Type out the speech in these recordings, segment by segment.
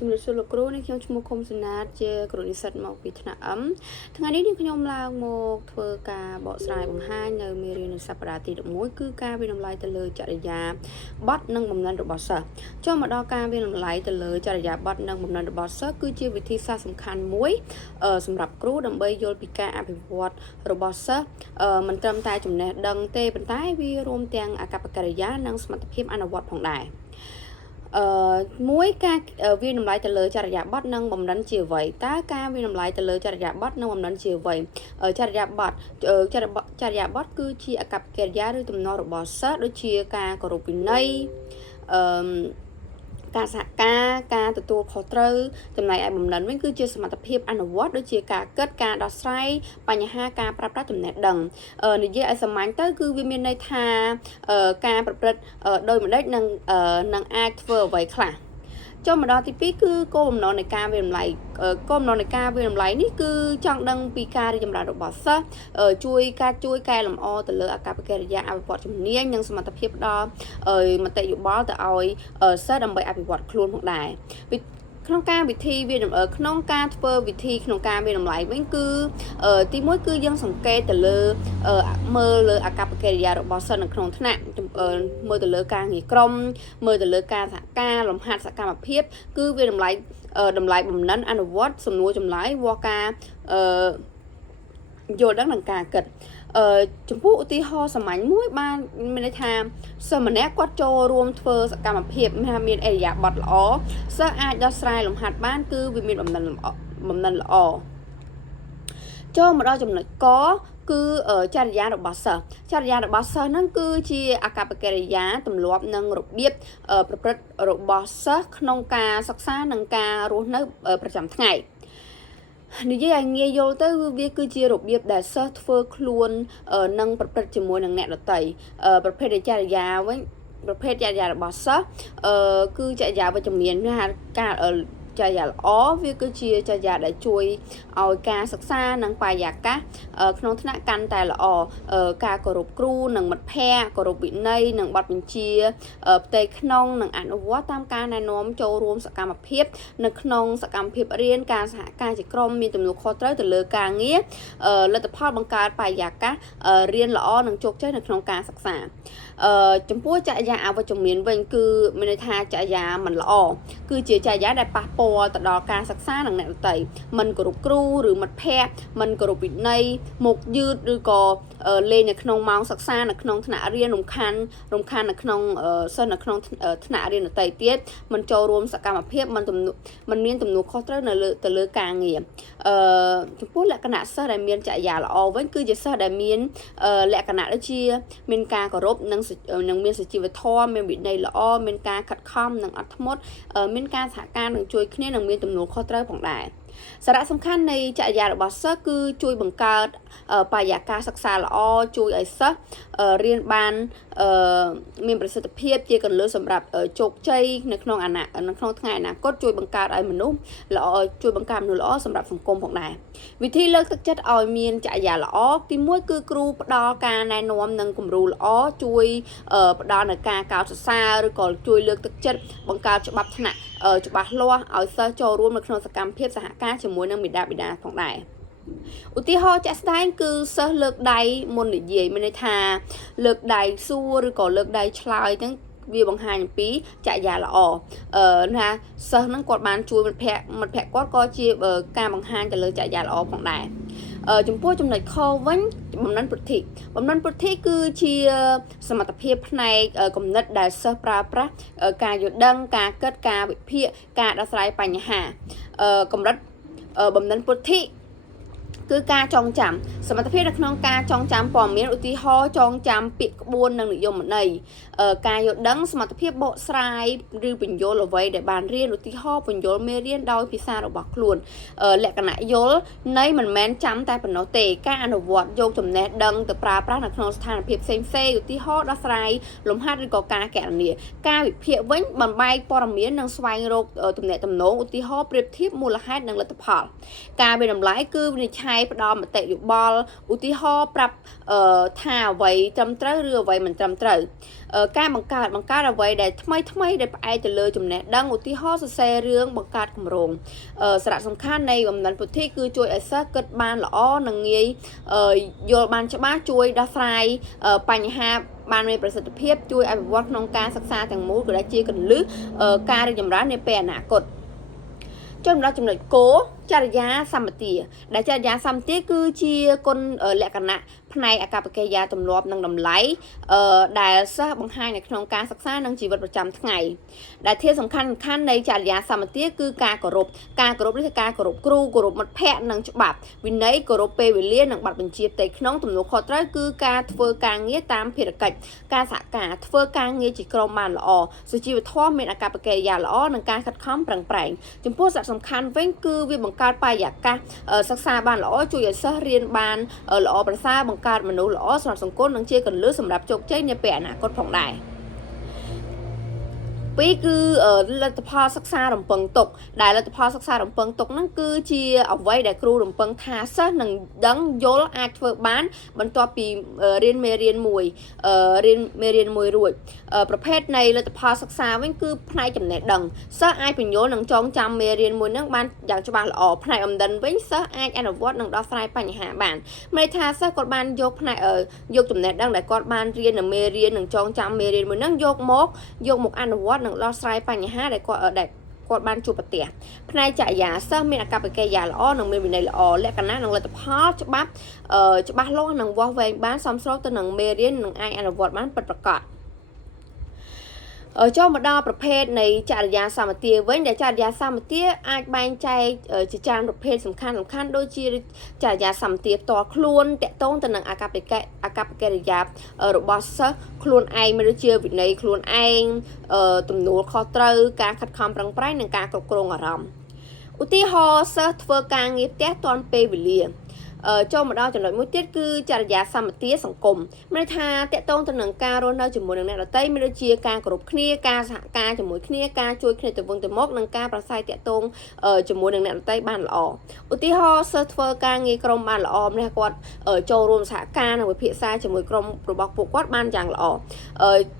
ជំរាបសួរលោកគ្រូនេះខ្ញុំឈ្មោះឃុំសណាតជាគ្រូនិស្សិតមកពីថ្នាក់ថ្ងៃនេះខ្ញុំឡើងមកធ្វើការបកស្រាយបង្ហាញនៅមេរៀននៅសប្តាហ៍ទី11គឺការវិនិច្ឆ័យទៅលើចរិយាបទនិងបំណិនរបស់សិស្សចូលមកដល់ការវិនិច្ឆ័យទៅលើចរិយាបទនិងបំណិនរបស់សិស្សគឺជាវិធីសាស្ត្រសំខាន់មួយសម្រាប់គ្រូដើម្បីយល់ពីការអភិវឌ្ឍរបស់សិស្សមិនត្រឹមតែចំណេះដឹងទេប៉ុន្តែវារួមទាំងអាកប្បកិរិយានិងសមត្ថភាពអនុវត្តផងដែរមួយការវាតម្លៃទៅលើចរិយាប័ទ្មនិងបំណិនជាអ្វីតើការវាតម្លៃទៅលើចរិយាប័ទ្មនិងបំណិនជាអ្វីចរិយាប័ទ្មគឺជាអាកប្បកិរិយាឬទំនោររបស់សិស្សដូចជាការគោរពវិន័យការសហការទទួលខុសត្រូវចំណែកឯបំណិនវិញគឺជាសមត្ថភាពអនុវត្តដូចជាការគិតការដោះស្រាយបញ្ហាការប្រើប្រាស់ចំណេះដឹងនិយាយឲ្យសាមញ្ញទៅគឺវាមានន័យថាការប្រព្រឹត្តដោយម្ដេចនឹងអាចធ្វើអ្វីខ្លះចូលមកដល់ទី2គឺគោលបំណងនៃការវិតម្លៃនេះគឺចង់ដឹងពីការរីកចម្រើនរបស់សិស្សជួយកែលម្អទៅលើអាកប្បកិរិយាអភិវឌ្ឍជំនាញនិងសមត្ថភាពផ្ដល់មតិយោបល់ទៅឲ្យសិស្សដើម្បីអភិវឌ្ឍខ្លួនផងដែរក្នុងការធ្វើវិធីក្នុងការវាតម្លៃវិញគឺទី1គឺយើងសង្កេតទៅលើមើលលើអាកប្បកិរិយារបស់សិស្សនៅក្នុងថ្នាក់មើលទៅលើការងារក្រុមមើលទៅលើការសហការលំហាត់សកម្មភាពគឺវាតម្លៃបំណិនអនុវត្តសំណួរចម្លើយវការយល់ដឹងនិងការគិតចំពោះឧទាហរណ៍សាមញ្ញមួយបានមានន័យថាសិស្សម្នាក់គាត់ចូលរួមធ្វើសកម្មភាពមានអរិយាប័ត្រល្អសិស្សអាចដោះស្រាយលំហាត់បានគឺវាមានបំណិនល្អចូលមកដល់ចំណុចកគឺចរិយារបស់សិស្សហ្នឹងគឺជាអាកប្បកិរិយាទម្លាប់និងរបៀបប្រព្រឹត្តរបស់សិស្សក្នុងការសិក្សានិងការរស់នៅប្រចាំថ្ងៃនិយាយឲ្យងាយយល់ទៅវាគឺជារបៀបដែលសិស្សធ្វើខ្លួននិងប្រព្រឹត្តជាមួយនឹងអ្នកដទៃប្រភេទចរិយារបស់សិស្សគឺចរិយាវិជ្ជមានថាការចរិយាល្អវាគឺជាចរិយាដែលជួយឲ្យការសិក្សានិងបរិយាកាសក្នុងថ្នាក់កាន់តែល្អការគោរពគ្រូនិងមិត្តភ័ក្តិគោរពវិន័យនិងបទបញ្ជាផ្ទៃក្នុងនិងអនុវត្តតាមការណែនាំចូលរួមសកម្មភាពនៅក្នុងសកម្មភាពរៀនការសហការជាក្រុមមានទំនួលខុសត្រូវទៅលើការងារលទ្ធផលបង្កើតបរិយាកាសរៀនល្អនិងជោគជ័យនៅក្នុងការសិក្សាចំពោះចរិយាអវិជ្ជមានវិញគឺមានន័យថាចរិយាមិនល្អគឺជាចរិយាដែលប៉ះពាល់ទៅដល់ការសិក្សានិងអ្នកដទៃមិនគោរពគ្រូឬមិត្តភ័ក្តិមិនគោរពវិន័យមុខយឺតឬក៏លេងនៅក្នុងម៉ោងសិក្សានៅក្នុងថ្នាក់រៀនរំខាននៅក្នុងសិស្សនៅក្នុងថ្នាក់រៀនដទៃទៀតមិនចូលរួមសកម្មភាពមិនមានទំនួលខុសត្រូវទៅលើការងារចំពោះលក្ខណៈសិស្សដែលមានចរិយាល្អវិញគឺជាសិស្សដែលមានលក្ខណៈដូចជាមានការគោរពនិងមានសុជីវធម៌មានវិន័យល្អមានការខិតខំនិងអត់ធ្មត់មានការសហការនិងជួយគ្នានិងមានទំនួលខុសត្រូវផងដែរសារៈសំខាន់នៃចរិយារបស់សិស្សគឺជួយបង្កើតបរិយាកាសសិក្សាល្អជួយឲ្យសិស្សរៀនបានមានប្រសិទ្ធភាពជាគន្លឹះសម្រាប់ជោគជ័យនៅក្នុងថ្ងៃអនាគតជួយបង្កើតឲ្យមនុស្សល្អសម្រាប់សង្គមផងដែរវិធីលើកទឹកចិត្តឲ្យមានចរិយាល្អទី1គឺគ្រូផ្ដល់ការណែនាំនិងគំរូល្អជួយផ្ដល់នៅការកោតសរសើរឬក៏ជួយលើកទឹកចិត្តបង្កើតច្បាប់ថ្នាក់ច្បាស់លាស់ឲ្យសិស្សចូលរួមនៅក្នុងសកម្មភាពសហការជាមួយនឹងមាតាបិតាផងដែរឧទាហរណ៍ជាក់ស្ដែងគឺសិស្សលើកដៃមុននិយាយមានន័យថាលើកដៃសួរឬក៏លើកដៃឆ្លើយហ្នឹងវាបង្ហាញអំពីចរិយាល្អថាសិស្សហ្នឹងគាត់បានជួយមិត្តភ័ក្តិគាត់ក៏ជាការបង្ហាញទៅលើចរិយាល្អផងដែរចំពោះចំណុចខវិញបំណិនពុទ្ធិគឺជាសមត្ថភាពផ្នែកគំនិតដែលសិស្សប្រើប្រាស់ការយល់ដឹងការគិតការវិភាគការដោះស្រាយបញ្ហាកម្រិតបំណិនពុទ្ធិគឺការចងចាំសមត្ថភាពនៅក្នុងការចងចាំព័ត៌មានឧទាហរណ៍ចងចាំពាក្យក្បួននិងនិយមន័យការយល់ដឹងសមត្ថភាពបកស្រាយឬពន្យល់អ្វីដែលបានរៀនឧទាហរណ៍ពន្យល់មេរៀនដោយភាសារបស់ខ្លួនលក្ខណៈយល់ន័យមិនមែនចាំតែប៉ុណ្ណោះទេការអនុវត្តយកចំណេះដឹងទៅប្រើប្រាស់នៅក្នុងស្ថានភាពផ្សេងឧទាហរណ៍ដោះស្រាយលំហាត់ឬក៏ការកណនាការវិភាគវិញបំបែកព័ត៌មាននិងស្វែងរកទំនាក់ទំនងឧទាហរណ៍ប្រៀបធៀបមូលហេតុនិងលទ្ធផលការវិតម្លៃគឺវិនិច្ឆ័យ ផ្ដល់មតិយោបល់ឧទាហរណ៍ប្រាប់ថាអ្វីត្រឹមត្រូវឬអ្វីមិនត្រឹមត្រូវការបង្កើតអ្វីដែលថ្មីដែលផ្អែកទៅលើចំណេះដឹងឧទាហរណ៍សរសេររឿងបង្កើតគម្រោងសារៈសំខាន់នៃបំណិនពុទ្ធិគឺជួយឲ្យសិស្សគិតបានល្អនិងងាយយល់បានច្បាស់ជួយដោះស្រាយបញ្ហាបានមានប្រសិទ្ធភាពជួយអភិវឌ្ឍក្នុងការសិក្សាទាំងមូលក៏ដែលជាគន្លឹះការរីកចម្រើននាពេលអនាគតចំណុចគោលចរិយាសម្បទាដែលចរិយាសម្បទាគឺជាគុណលក្ខណៈផ្នែកអាកប្បកិរិយាទម្លាប់និងតម្លៃដែលសិស្សបង្ហាញនៅក្នុងការសិក្សានិងជីវិតប្រចាំថ្ងៃដែលធាតុសំខាន់នៃចរិយាសម្បទាគឺការគោរពនេះគឺការគោរពគ្រូគោរពមិត្តភ័ក្តិនិងច្បាប់វិន័យគោរពពេលវេលានិងបទបញ្ជាផ្ទៃក្នុងទំនួលខុសត្រូវគឺការធ្វើការងារតាមភារកិច្ចការសហការធ្វើការងារជាក្រុមបានល្អសុជីវធម៌មានអាកប្បកិរិយាល្អនិងការខិតខំប្រឹងប្រែងចំពោះសារៈសំខាន់វិញគឺវាបង្កើតបរិយាកាសសិក្សាបានល្អជួយឲ្យសិស្សរៀនបានល្អប្រសើរបង្កើតមនុស្សល្អសម្រាប់សង្គមនិងជាគន្លឹះសម្រាប់ជោគជ័យនាពេលអនាគតផងដែរពីរគឺលទ្ធផលសិក្សារំពឹងទុកដែលលទ្ធផលសិក្សារំពឹងទុកហ្នឹងគឺជាអ្វីដែលគ្រូរំពឹងថាសិស្សនឹងដឹងយល់អាចធ្វើបានបន្ទាប់ពីរៀនមេរៀនមួយរួចប្រភេទនៃលទ្ធផលសិក្សាវិញគឺផ្នែកចំណេះដឹងសិស្សអាចពន្យល់និងចងចាំមេរៀនមួយហ្នឹងបានយ៉ាងច្បាស់ល្អផ្នែកអំដិនវិញសិស្សអាចអនុវត្តនិងដោះស្រាយបញ្ហាបានមានន័យថាសិស្សគាត់បានយកផ្នែកយកចំណេះដឹងដែលគាត់បានរៀននៅមេរៀននិងចងចាំមេរៀនមួយហ្នឹងយកមកអនុវត្តនិងដោះស្រាយបញ្ហាដែលគាត់បានជួបប្រទះផ្នែកចរិយាសិស្សមានអាកប្បកិរិយាល្អនិងមានវិន័យល្អលក្ខណៈនិងលទ្ធផលច្បាស់លាស់និងវាស់វែងបានសមស្របទៅនឹងមេរៀននិងអាចអនុវត្តបានពិតប្រាកដចូលមកដល់ប្រភេទនៃចរិយាសម្បទាវិញដែលចរិយាសម្បទាអាចបែងចែកជាច្រើនប្រភេទសំខាន់ដូចជាចរិយាសម្បទាផ្ទាល់ខ្លួនតកតងទៅនឹងអាកប្បកិរិយារបស់សិស្សខ្លួនឯងមានដូចជាវិន័យខ្លួនឯងទំនួលខុសត្រូវការខិតខំប្រឹងប្រែងនិងការគ្រប់គ្រងអារម្មណ៍ឧទាហរណ៍សិស្សធ្វើការងារផ្ទះទាន់ពេលវេលាចូលមកដល់ចំណុចមួយទៀតគឺចរិយាសម្បទាសង្គមមានន័យថាតកតងទៅនឹងការរស់នៅជាមួយនឹងអ្នកដទៃមានដូចជាការគោរពគ្នាការសហការជាមួយគ្នាការជួយគ្នាទៅវិញទៅមកនិងការប្រស័យតកតងជាមួយនឹងអ្នកដទៃបានល្អឧទាហរណ៍សិស្សធ្វើការងារក្រុមបានល្អម្ល៉េះគាត់ចូលរួមសហការនិងវិភាសាជាមួយក្រុមរបស់ពួកគាត់បានយ៉ាងល្អ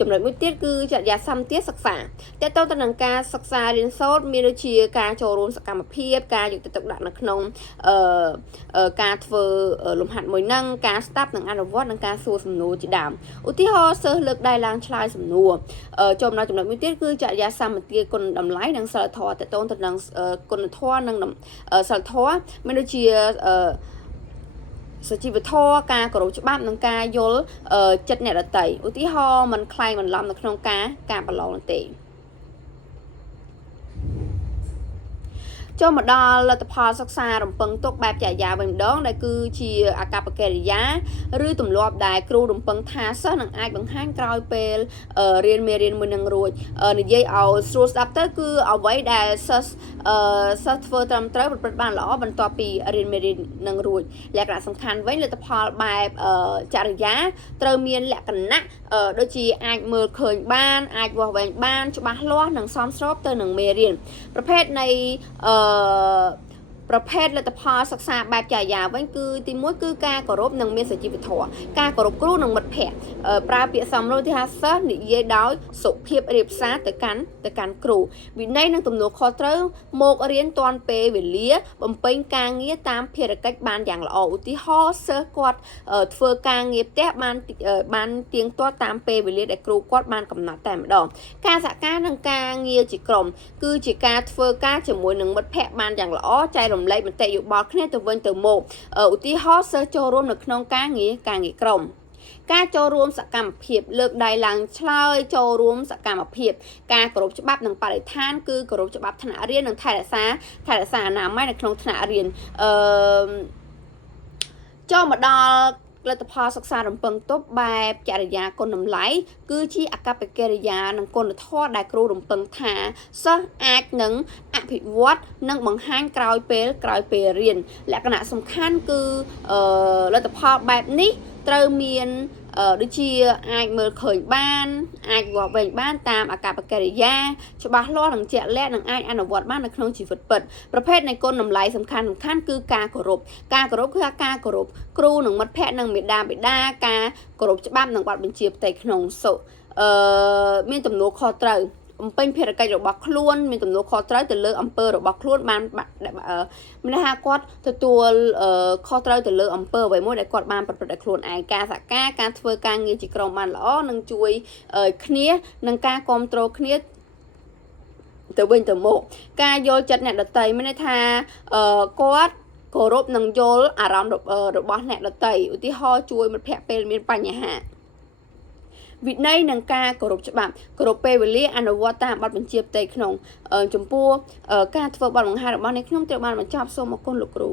ចំណុចមួយទៀតគឺចរិយាសម្បទាសិក្សាតកតងទៅនឹងការសិក្សារៀនសូត្រមានដូចជាការចូលរួមសកម្មភាពការយកចិត្តទុកដាក់នៅក្នុងការធ្វើលំហាត់មួយនឹងការស្ដាប់និងអនុវត្តនិងការសួរសំណួរជាដើមឧទាហរណ៍សិស្សលើកដៃឡើងឆ្លើយសំណួរចំណុចមួយទៀតគឺចរិយាសម្បទាគុណតម្លៃនិងសិលធម៌តកតងទៅនឹងគុណធម៌និងសិលធម៌មានដូចជាសុជីវធម៌ការគោរពច្បាប់និងការយល់ចិត្តអ្នកដទៃឧទាហរណ៍មិនខ្លែងបន្លំនៅក្នុងការប្រឡងនោះទេចូលមកដល់លទ្ធផលសិក្សារំពឹងទុកបែបចរិយាវិញម្ដងដែលគឺជាអាកប្បកិរិយាឬទម្លាប់ដែលគ្រូរំពឹងថាសិស្សនឹងអាចបង្ហាញក្រោយពេលរៀនមេរៀនមួយនឹងរួចនិយាយឲ្យស្រួលស្ដាប់ទៅគឺអ្វីដែលសិស្សធ្វើត្រឹមត្រូវប្រព្រឹត្តបានល្អបន្ទាប់ពីរៀនមេរៀននឹងរួចលក្ខណៈសំខាន់វិញលទ្ធផលបែបចរិយាត្រូវមានលក្ខណៈដូចជាអាចមើលឃើញបានអាចវាស់វែងបានច្បាស់លាស់និងសមស្របទៅនឹងមេរៀនប្រភេទនៃប្រភេទលទ្ធផលសិក្សាបែបចរិយាវិញគឺទី1គឺការគោរពនិងមានសុជីវធម៌ការគោរពគ្រូនិងមិត្តភ័ក្តិប្រើពាក្យសមរម្យថាសិស្សនិយាយដោយសុភាពរាបសារទៅកាន់គ្រូវិន័យនិងទំនួលខុសត្រូវមករៀនទាន់ពេលវេលាបំពេញការងារតាមភារកិច្ចបានយ៉ាងល្អឧទាហរណ៍សិស្សគាត់ធ្វើការងារផ្ទះបានទៀងទាត់តាមពេលវេលាដែលគ្រូគាត់បានកំណត់តែម្ដងការសហការនិងការងារជាក្រុមគឺជាការធ្វើការជាមួយនឹងមិត្តភ័ក្តិបានយ៉ាងល្អចែករំលែកមតិយោបល់គ្នាទៅវិញទៅមកឧទាហរណ៍សិស្សចូលរួមនៅក្នុងការងារក្រុមការចូលរួមសកម្មភាពលើកដៃឡើងឆ្លើយចូលរួមសកម្មភាពការគោរពច្បាប់និងបរិស្ថានគឺគោរពច្បាប់ថ្នាក់រៀននិងថែរក្សាអនាម័យនៅក្នុងថ្នាក់រៀនចូលមកដល់លទ្ធផលសិក្សារំពឹងទុកបែបចរិយាគុណតម្លៃគឺជាអាកប្បកិរិយានិងគុណធម៌ដែលគ្រូរំពឹងថាសិស្សអាចនឹងអភិវឌ្ឍនិងបង្ហាញក្រោយពេលរៀនលក្ខណៈសំខាន់គឺលទ្ធផលបែបនេះត្រូវមាន ដូចជាអាចមើលឃើញបានអាចវាស់វែងបានតាមអាកប្បកិរិយាច្បាស់លាស់និងជាក់លាក់និងអាចអនុវត្តបាននៅក្នុងជីវិតពិតប្រភេទនៃគុណតម្លៃសំខាន់គឺការគោរពគឺការគោរពគ្រូនិងមិត្តភ័ក្តិនិងមេដាបេដាការគោរពច្បាប់និងបទបញ្ជាផ្ទៃក្នុងមានទំនួលខុសត្រូវបំពេញភារកិច្ចរបស់ខ្លួនមានទំនួលខុសត្រូវទៅលើអំពើរបស់ខ្លួនបានមានថាគាត់ទទួលខុសត្រូវទៅលើអំពើអ្វីមួយដែលគាត់បានប្រព្រឹត្តឲ្យខ្លួនឯងការសហការការធ្វើការងារជាក្រុមបានល្អនិងជួយគ្នានិងការគ្រប់គ្រងគ្នាទៅវិញទៅមកការយល់ចិត្តអ្នកដទៃមានន័យថាគាត់គោរពនិងយល់អារម្មណ៍របស់អ្នកដទៃឧទាហរណ៍ជួយមិត្តភ័ក្តិពេលមានបញ្ហាវិន័យនិងការគោរពច្បាប់គោរពពេលវេលាអនុវត្តតាមបទបញ្ជាផ្ទៃក្នុងចំពោះការធ្វើបទបង្ហាញរបស់អ្នកខ្ញុំត្រូវបានបញ្ចប់សូមអរគុណលោកគ្រូ